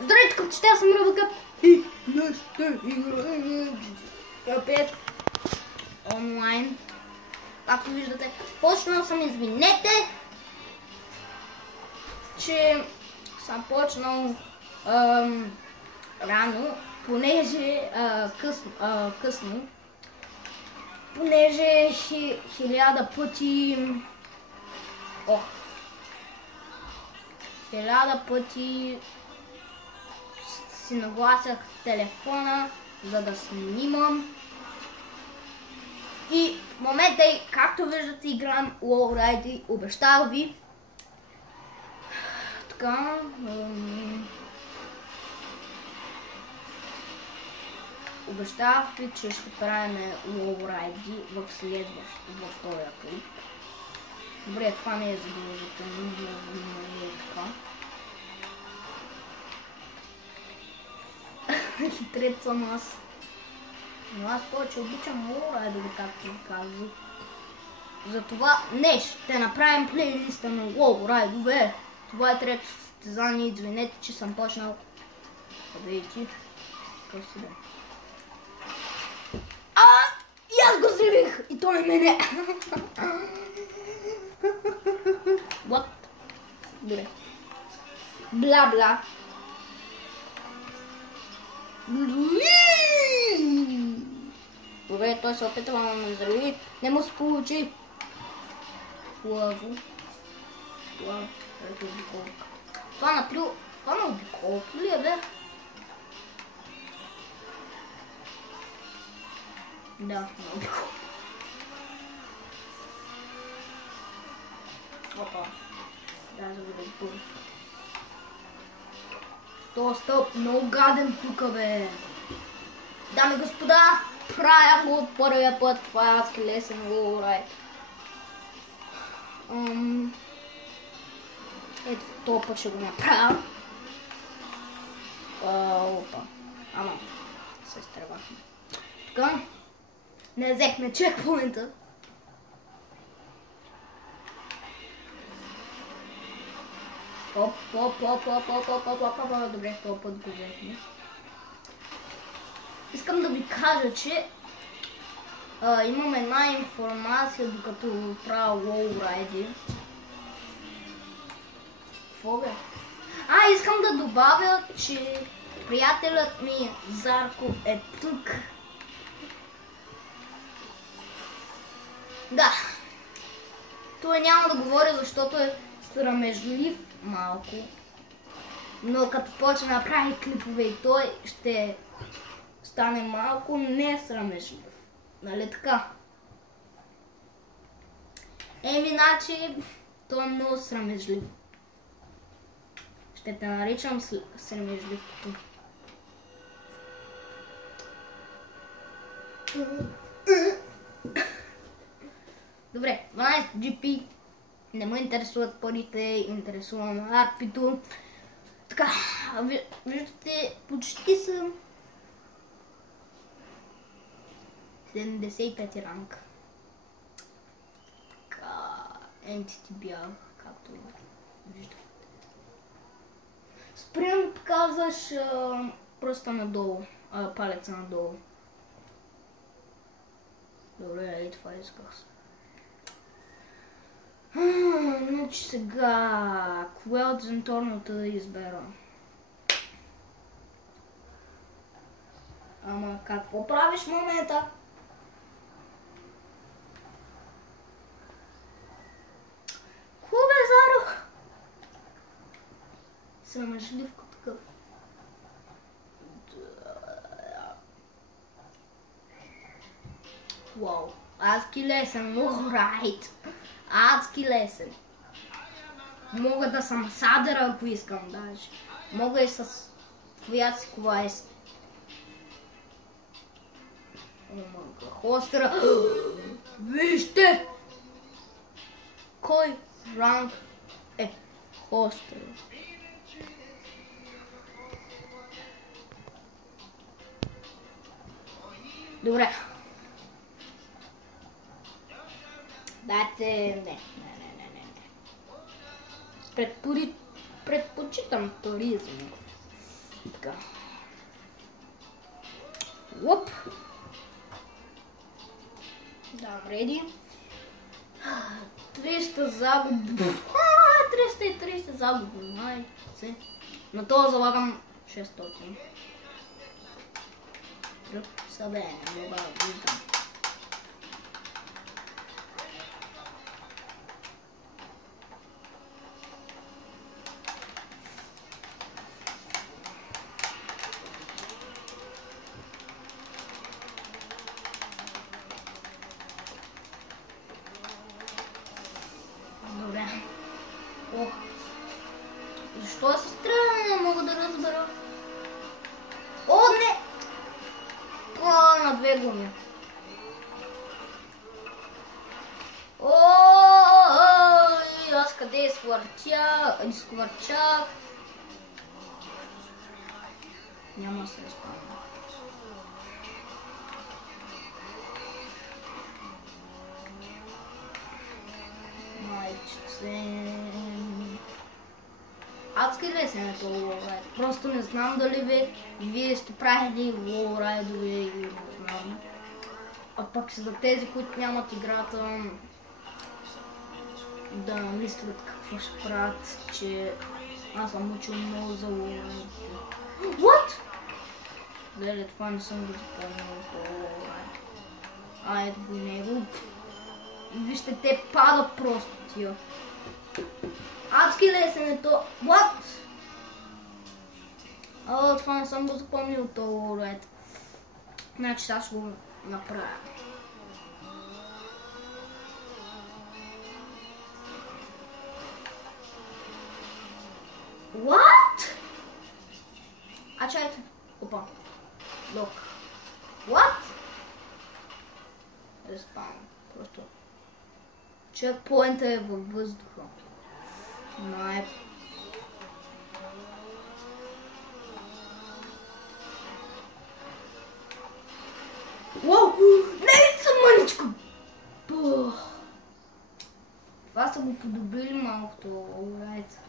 Здравейте, купчета, аз съм Робокъп и днес ще играем опет онлайн. Както виждате, почнал съм, извинете, че съм почнал рано, понеже късно, понеже хиляда пъти си нагласях телефона, за да снимам. И в момента, както виждате, играем Lowride. Обещах ви. Така. Обещах ви, че ще правим Lowride в този клип. Добре, това не е задължително, но е така. Хитрец съм аз. Но аз повече обичам Lowride, както ви казах. Затова днес ще направим плейлиста на Lowride. Това е трето състезание. Извинете, че съм почнал. Видите. Какво си да? И аз го взривих! И той е мене! What? Добре. Бла-бла. Добре, той се опитва да ме взриви. Не му се получи. Хубаво. Това е обиколка. Това на обиколка ли е, бе? Да, на обиколка. Опа. Да, за да бъде бързо. Този стълб много гаден тука, бе. Дами и господа, правя го от първия път. Това е адски лесен Lowride. Ето, този път ще го направя. Опа. Ама, се изтръгвахме. Така. Не взехме чекпоинта. Оп. Добре, този път го взехме. Искам да ви кажа, че имам една информация, докато правя Lowride. Какво бе? Искам да добавя, че приятелят ми Зарко е тук. Да. Той няма да говоря, защото е срамежлив малко. Но като почне да прави клипове и той ще стане малко не срамежлив. Нали така? Иначе той е много срамежлив. Ще те наричам срамежливото. Добре, 12 GP. Не ме интересуват парите, интересувам арпито. Така, виждате, почти съм 75 ранг. Така, Entity бях, както виждате. Спрям показваш пръста надолу, палеца надолу. Добре, и това исках. Значи сега, кое от зенторната да избера? Ама какво правиш в момента? Хубе, Заро! Срамежливко такъв. Вау, адски лесен Lowride. Адски лесен. Мога да съм садър, ако искам даже. Мога и с която си кова искам. Хостера. Вижте! Кой ранг е хостера? Добре. Дайте, не. Предпочитам туризъм. Така. Оп! Да, реди. 300 загуби. 330 загуби, майце. На това залагам 600. Събе, не мога да виждам. Добре. Ох. Защо се стреля? Не мога да разбера. О, не! На две гуми. Ой, аз къде изхвърчах? Няма да се разпадна. Майчице. Адски лесен е този лоурайд. Просто не знам дали вие сте правили лоурайдове или не знам. А пък за тези, които нямат играта, да мислят какво ще правят, че аз съм учил много за лоурайдите. What? Леле, това не съм го запомнил този лоурайд. Ето го него. Вижте, те падат просто тия. Адски лесен е то. What? Това не съм го запомнил този лоурайд. Значи сега ще го направя. What? Чайте. Опа. Лок. What? Респаун. Просто. Чекпоинта е във въздуха. Най. Уау! Не, съм мъничко! Това са го подобрили малкото лоурайд.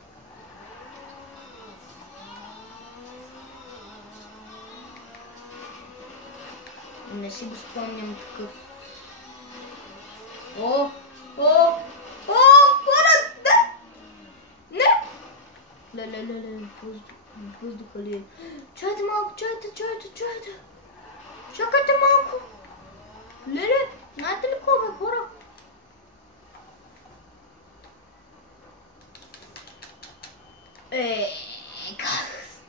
Не си го спомням такъв. О! Не! Леле, въздуха ли е? Чайте малко, чайте! Чакайте малко! Леле, знаете ли какво бе, хора? Гадост!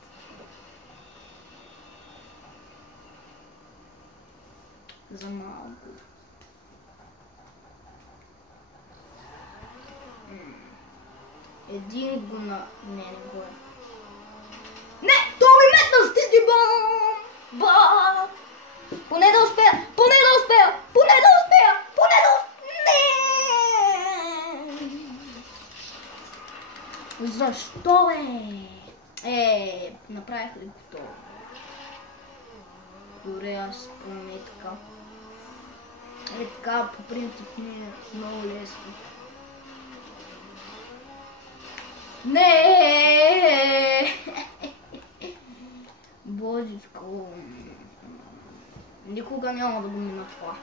За малко. Един го на... Не го е. Не! То ми метна стиди бом! Поне да успея! Не! Защо направих ли го това? Добре, аз поне така. Така, по принцип ми е много лесно. Не! Божичко. Никога няма да го мина това.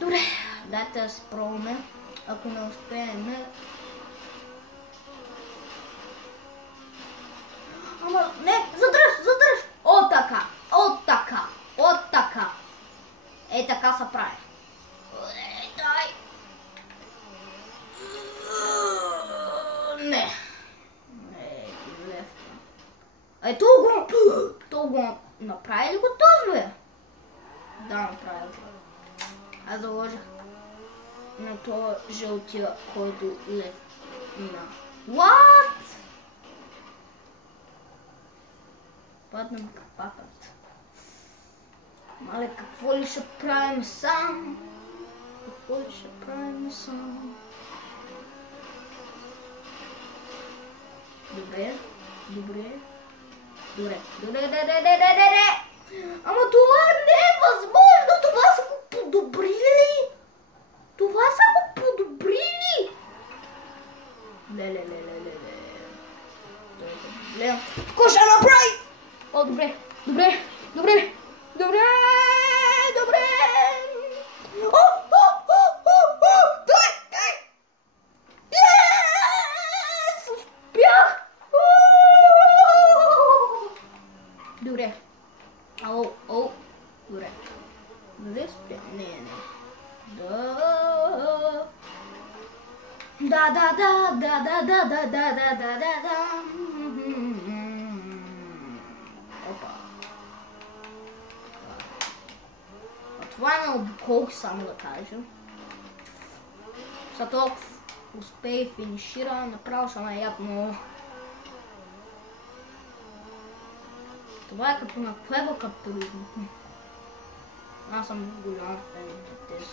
Добре, дайте да се пробваме. Ако не успеем... Ама, не, задръж! От така! Е, така се прави. Дай! Не, левка. То го направи ли го този, бе? Да, направи го. Аз заложих на това жълтия, който лев мина. What? Паднам капакът. Мале, какво ли ще правим сам? Добре. Ама това не е възможно! Това са го подобрили! Леле. Гледам. Какво ще направи? О, добре. Добре. Добре. Добре. Добре. Дай. Yes! Успях. Добре. Ау. Добре. Дали спя? Не. Да. Опа. А това е на обиколки, само да кажа. Са толкова успее и финишира, направо ще наяд много. Това е като на клеба капитализмата. Аз съм голям фен на тези.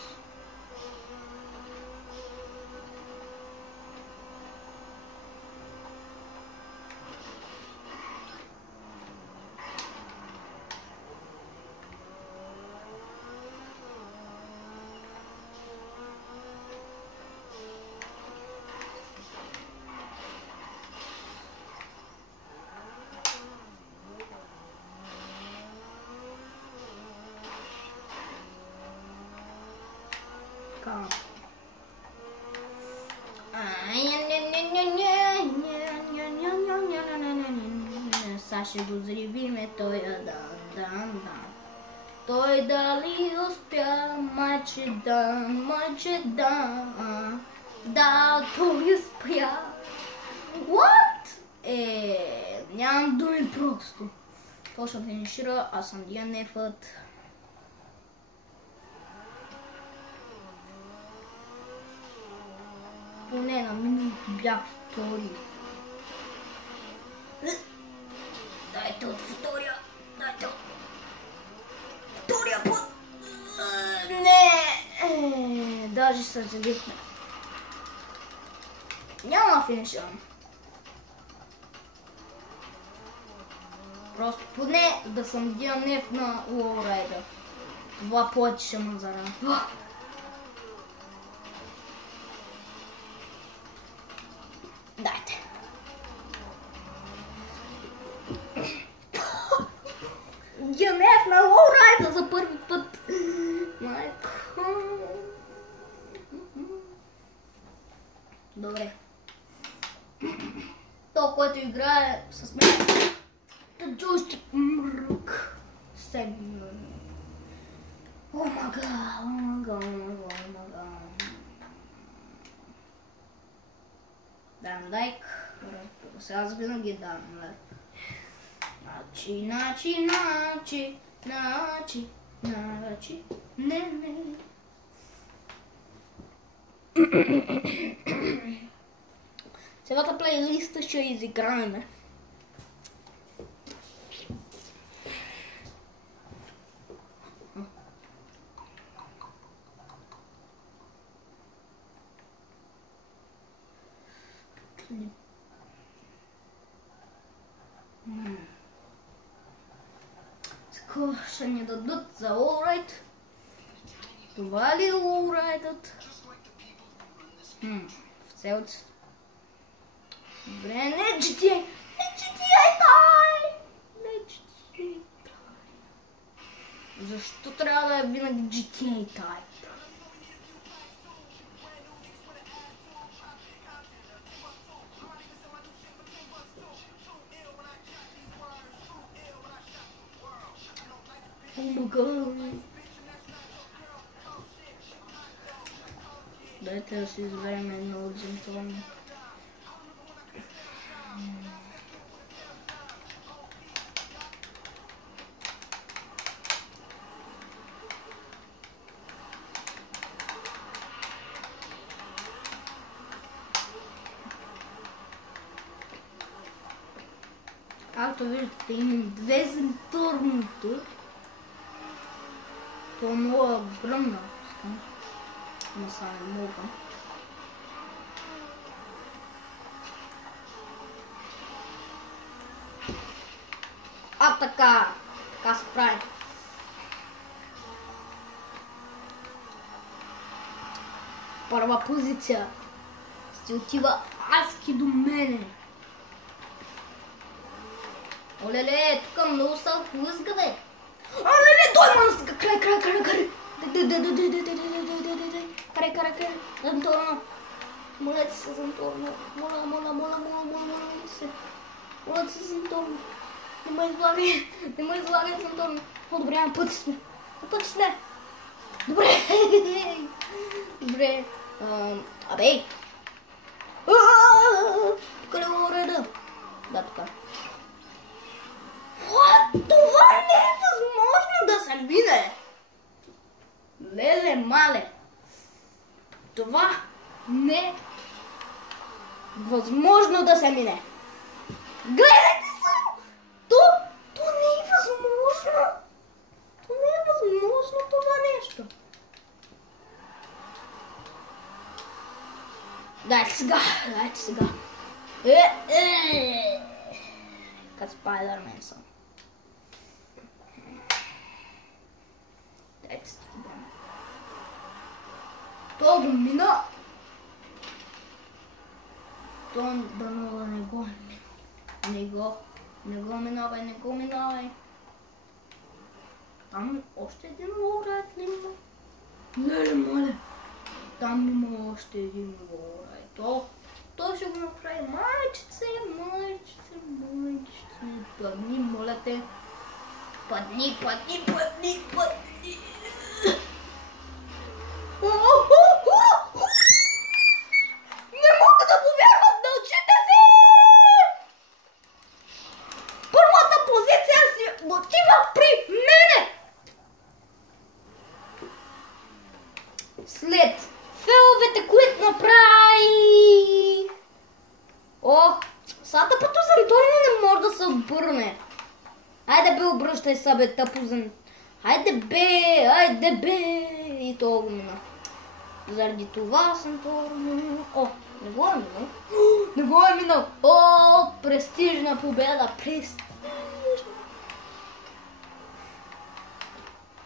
Сега ще го взривиме той дан. Той дали успя, майче да. Да, той успя. What? Нямам думи просто. Той ще финишира, аз съм DNF-ът. Поне на минути бях втори. Дайте от втория път. Не, даже се залитна. Няма финиширам. Просто поне да съм DNF на лоурайда. Това повече ще ме зарадва. Дайте. DNF на лоурайда за първи път. Майко. Добре. То, който играе с мен. Джойстик мрък. О мага. Дам лайк. Сега аз винаги дам лайк. Начи. Не. Цялата плейлиста ще изиграем. Какво ще ни дадат за лоурайд? Това ли е лоурайдът? В целци. Добре, не GTA! Не GTA тай! Защо трябва да е винаги GTA тай? Oh my god. Дайте да си изберем едно от джентълни. Както виждате, имам две зентурното. Това е много огромна. Но са не мога. Така се прави. Първа позиция. Ще отива Аски до мене. Олеле, тук много са лъзга, бе. Олеле, той ма край. Край. Антона. Моля ти се, Антона. Моля се. Моля ти се, Антона. Не ме излагай, Антона. О, добре, на пъти сме. Добре. Абе. Тук ли го реда? Да, тук. Това не е възможно да се мине. Леле, мале. Това не е възможно да се мине. Гледайте само! То не е възможно. То не е възможно това нещо. Дайте сега. Като Спайдърмен съм. Дайте сега. То го мина. То дано да не го минавай. Там още един лоурайд ли има? Леле, моля. Там има още един лоурайд. То ще го направи. Майчице. Падни, моля те. Падни. Не мога да повярвам на очите си! Първата позиция си отива при мене! След фейловете, които направи... Сата пъто за Антонио не може да се обърне. Хайде бе, обръщай са, бе, тъпозен. Хайде бе! И то го мина. Заради това съм Антонио... Не го е минал. Престижна победа.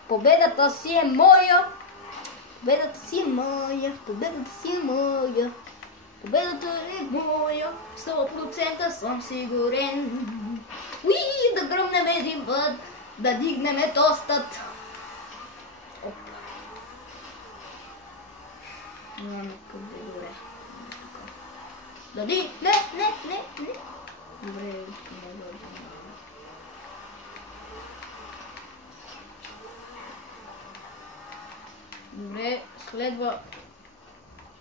Победата си е моя. Победата си е моя. 100% съм сигурен. Да гръмнем един път. Да дигнем тостът. Добре. Дади, не. Добре, Добре,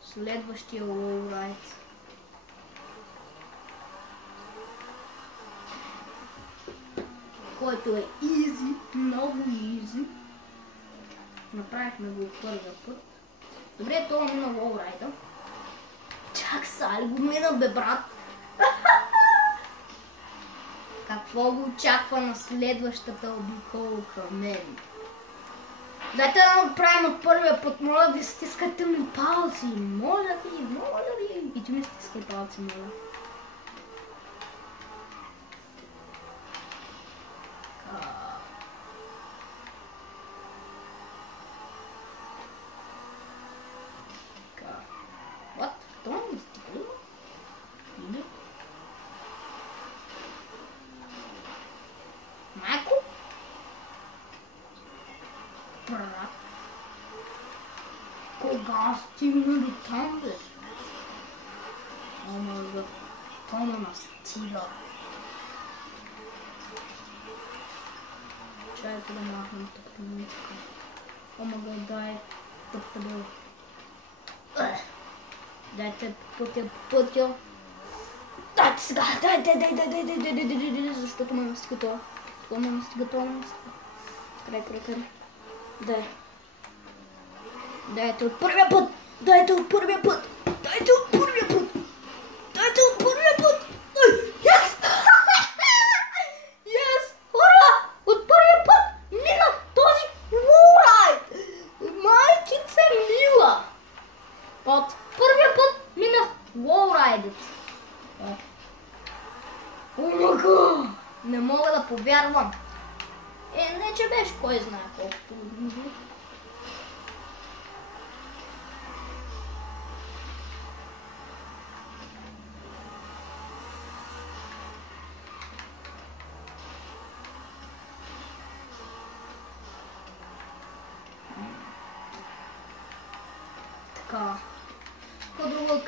следващия лоурайд. Който е изи, много изи. Направихме го първия път. Добре, това мина лоурайда. Чак сали го мина, бе, брат. Какво го очаква на следващата обиколка мен? Дайте да направим от първия път, моля ви, стискайте ми палци. Моля ви. И ти ми стискай палци, моля. Кога стигна до там, бе? Ама тона настига. Чайте да махнем тъпничка. Ама дай тъпкадел. Дайте пътя. Дайте сега, дай, защото ме настига това. Това ме настига. Край. Дай. Дайте от първия път! Yes! Хора! От първия път минах този лоурайд! Майчице мила! От първия път минах лоурайдът. Омага! Не мога да повярвам. Не, че беше кой знае колко трудно.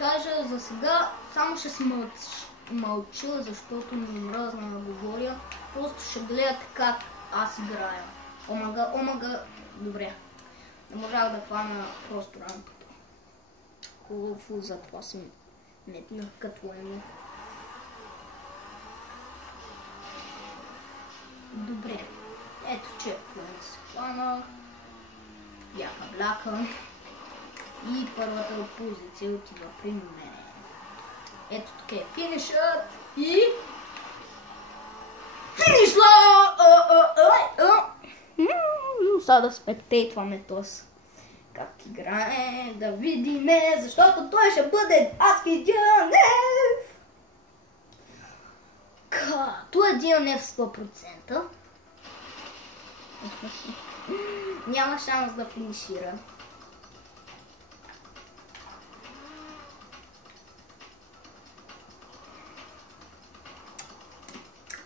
кажа за сега, само ще се мълча, защото ми мръзна да говоря. Просто ще гледате как аз играя. Омага, добре. Не можах да хвана просто рамката. Хубаво, затова съм метнах като емо. Добре. Ето че поем се хвана. Бяха бляка. И първата позиция отива при мене. Ето така е финишът и... Финишла! Сега да спектейтваме този как играе, да видиме, защото той ще бъде адски Дионев! Като е Дионев 100%. Няма шанс да финишира.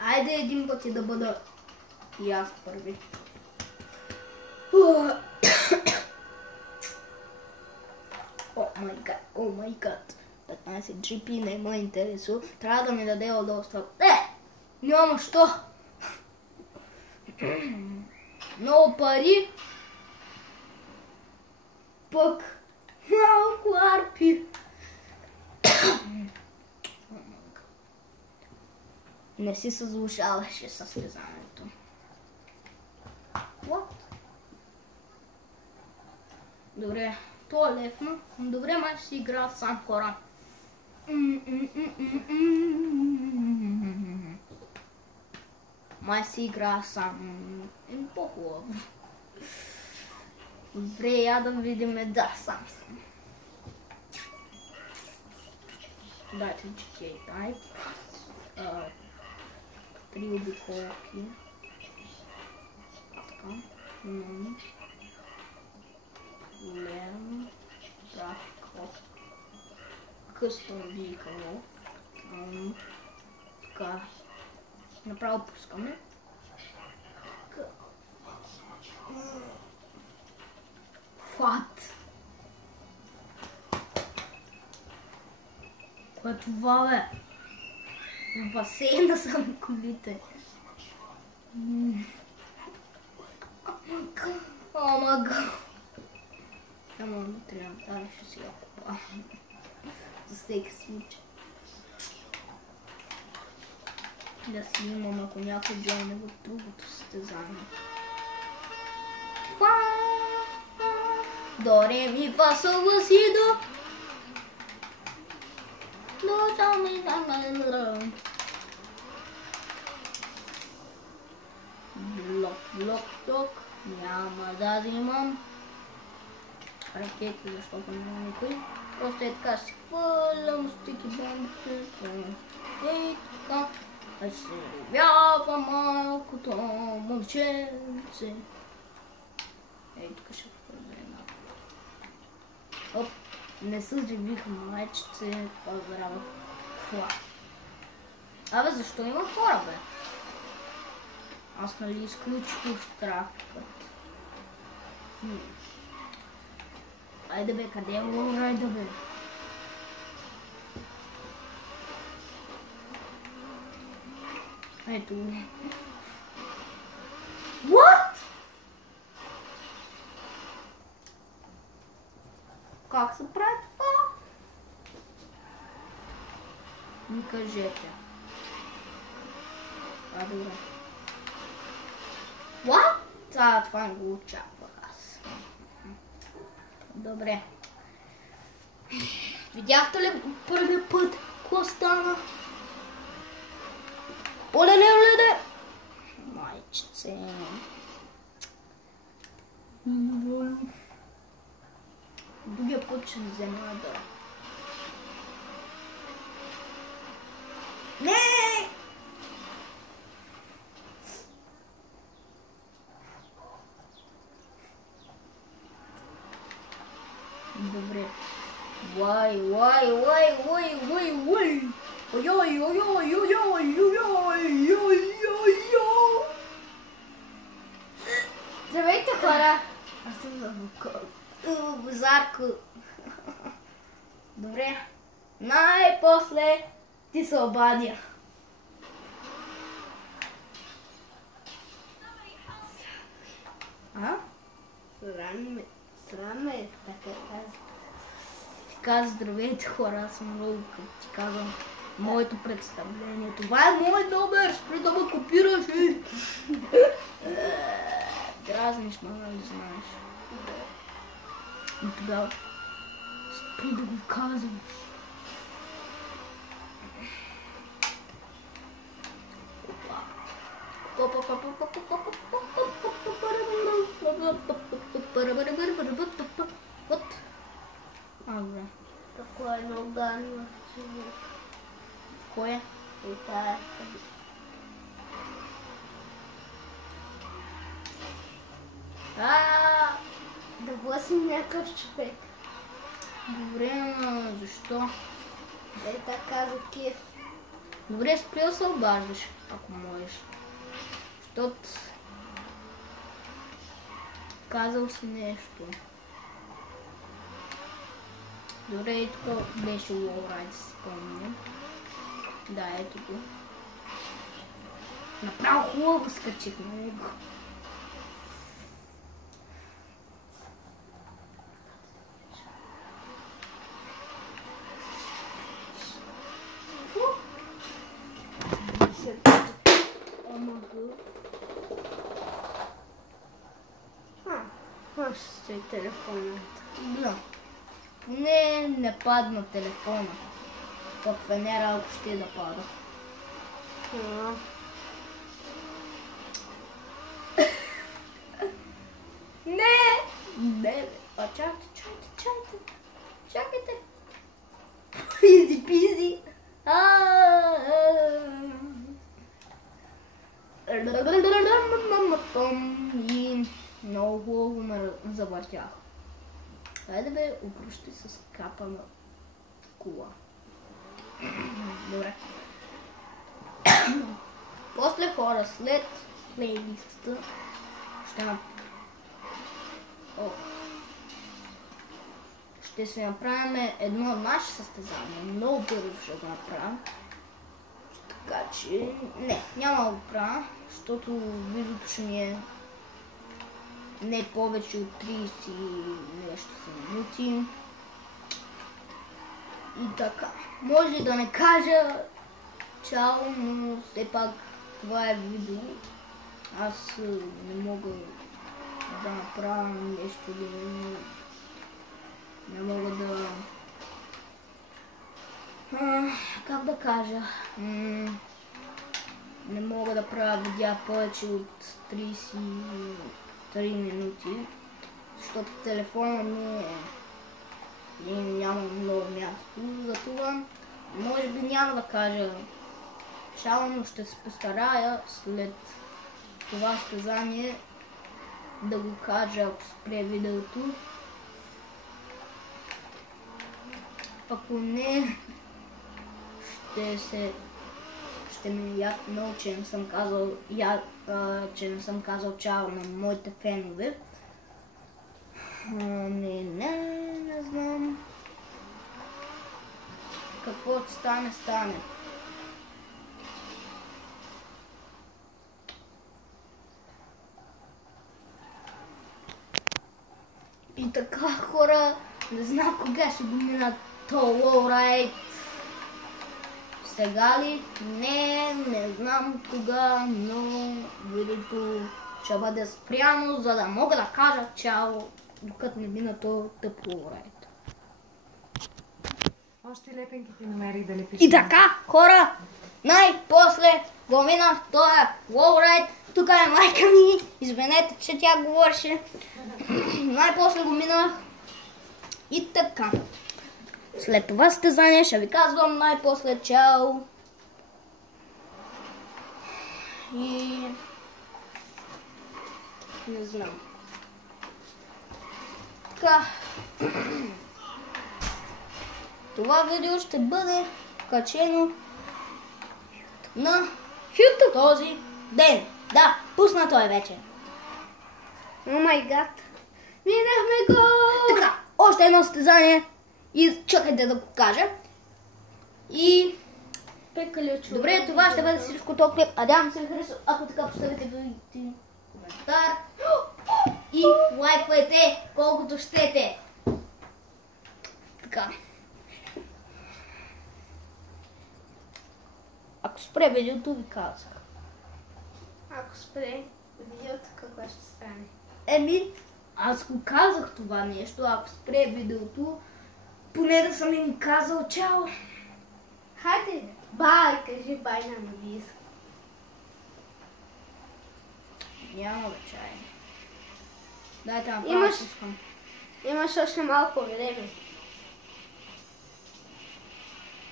Айде един път и да бъда и аз първи. О май гад. 15 GP не ме интересува. Трябва да ми даде удобство. Няма що. Много пари. Пък малко арпи. Не си съслушаваше състезанието. What? Добре, то е левно. Добре, май ще си игра сам хора. Май си игра сам. По-хубаво. Добре, я да видим. Да, сам съм. Дайте GTA Type. 3 обиколки. Така. Лен. Так. Custom vehicle. Така. Направо пускаме. What? Кое е това, бе? В басейна са на колите. Омага. Ама не трябва, ще си я купа. За всеки случай. Да си имам, ако някой джойне в другото състезание. До, ре, ми, фа, сол, ла, си, до. До, чао, ми, блок. Няма да взимам ракети, защото няма никой. Просто е така си хвърлям стики бомбите. Ей така. А се ревява малкото момченце. Ей тук ще хвърля една. Оп, не съживих майчице. Поздравя. Хла. Абе, защо има хора, бе? Аз нали изключих трафикът. Айде бе, къде е лоурайда, бе? Ето. What? Как се прави това? Ми кажете. Добре. What? Това не го очаквах аз. Добре. Видяхте ли първия път? Какво стана? Оле! Майчице. Другия път ще взема да... Не! Добре. Ой. Здравейте, хора! Аз съм за Зарко. Добре, най-после ти се обадя. А? Срам ме, така каза. Ти каза, здравейте хора, аз съм много, като ти казвам моето представление. Това е мой номер, спри да ме копираш, дразниш ме, нали знаеш. И тогава спри да го казвам. Вот. Добре. Тако е много гадно човек. Кое? И тая. Да блъсим някакъв човек. Добре, ама защо? Е така за кеф. Добре, спри да се обаждаш, ако можеш. Защото казал си нещо. Добре, и тук беше Лоурайд, си спомням. Да, ето го. Направо хубаво скачих на него. Ще е телефонът. Да. Поне не падна телефона. Пък Венера, ако ще да пада. Не! Не, а чакайте. Изи пизи. И много хубаво ме завъртях. Хайде бе, обръщай с капа на кола. Добре. После хора, след плейлистата, ще си направим едно наше състезание. Много бързо ще го направим. Така че, няма да го правя, защото видеото ще ми е не повече от 30 нещо минути. И така. Може да не кажа чао, но все пак това е видео. Аз не мога да направя нещо, не мога да... как да кажа? Не мога да правя видеа повече от 33 минути, защото телефона ми няма много място, затова може би няма да кажа чао, но ще се постарая след това състезание да го кажа, ако спре видеото. Ако не, ще ме яд много, че не съм казал чао на моите фенове. Не знам. Каквото стане, стане. И така, хора, не знам кога ще го минат то лоурайд. Сега ли? Не знам кога, но видеото ще бъде спряно, за да мога да кажа чао, докато не мина то тъп лоурайд. Още лепенките намерих да лепиш. И така, хора, най-после го мина този лоурайд. Тук е майка ми, извинете, че тя говореше. Най-после го минах. И така. След това състезание ще ви казвам най-после чао. И... не знам. Така. Това видео ще бъде качено на YouTube този ден. Да, пуснато е вече. О май гад. Минахме го! Така, още едно състезание. И чакайте да го кажа. И Приключваме. добре, това ще бъде всичко този клип. Надявам се ви хареса. Ако така, поставите един коментар и лайквайте колкото щете. Така. Ако спре видеото, ви казах. Ако спре видеото, какво ще стане? Еми, аз го казах това нещо. Ако спре видеото, поне да съм им казал чао. Хайде, бай, кажи бай на английски. Няма да чай. Дайте направо Имаш- искам. Имаш още малко време.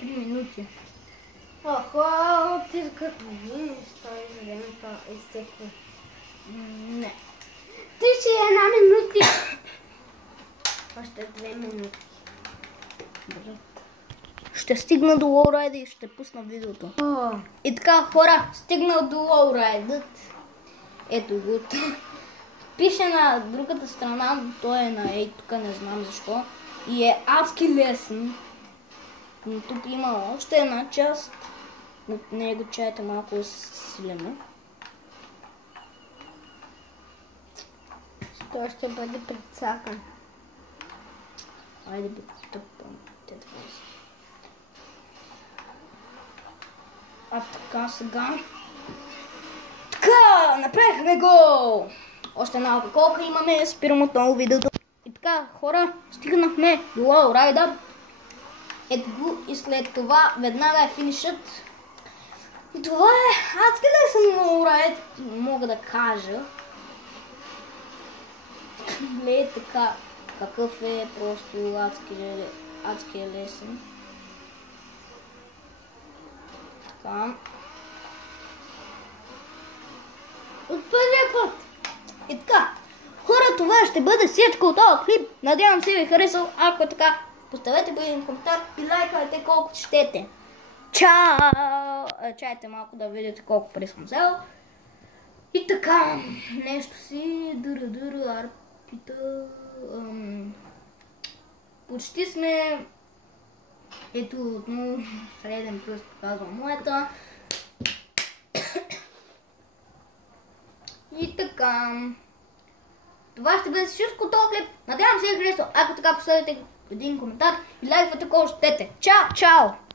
3 минути. Охо, ти като минеш, той времето изтеква. Не. Ти си 1 минута. Още 2 минути. Ще стигна до лоурайда и ще пусна видеото. О, И така, хора, стигнал до лоурайдът. Ето го. Пише на другата страна, той е на ей, тук не знам защо. И е адски лесен. Но тук има още една част. От него чаята малко силено. той ще бъде прецакан. Айде бе, тъпам. Те да влезе. А така сега. Така, направихме го! Още малко колка имаме, спирам отново видеото. И така, хора, стигнахме до лоурайда. Ето го и след това веднага е финишът. И това е адски лесен лоурайд, мога да кажа. Не така, какъв е, просто адски е лесен. Така. От първия път. И така, хора, това ще бъде всичко от този клип. Надявам се ви е харесал. Ако е така, поставете го един коментар и лайкайте колкото щете. Чао! Чайте малко да видите колко пари съм взел. И така, нещо си, арпита. Почти сме. Ето отново среден плюс показвам моята. И така. Това ще бъде всичко този клип. Надявам се ви е харесал. Ако така, поставете един коментар и лайквате колко щете. Чао, чао!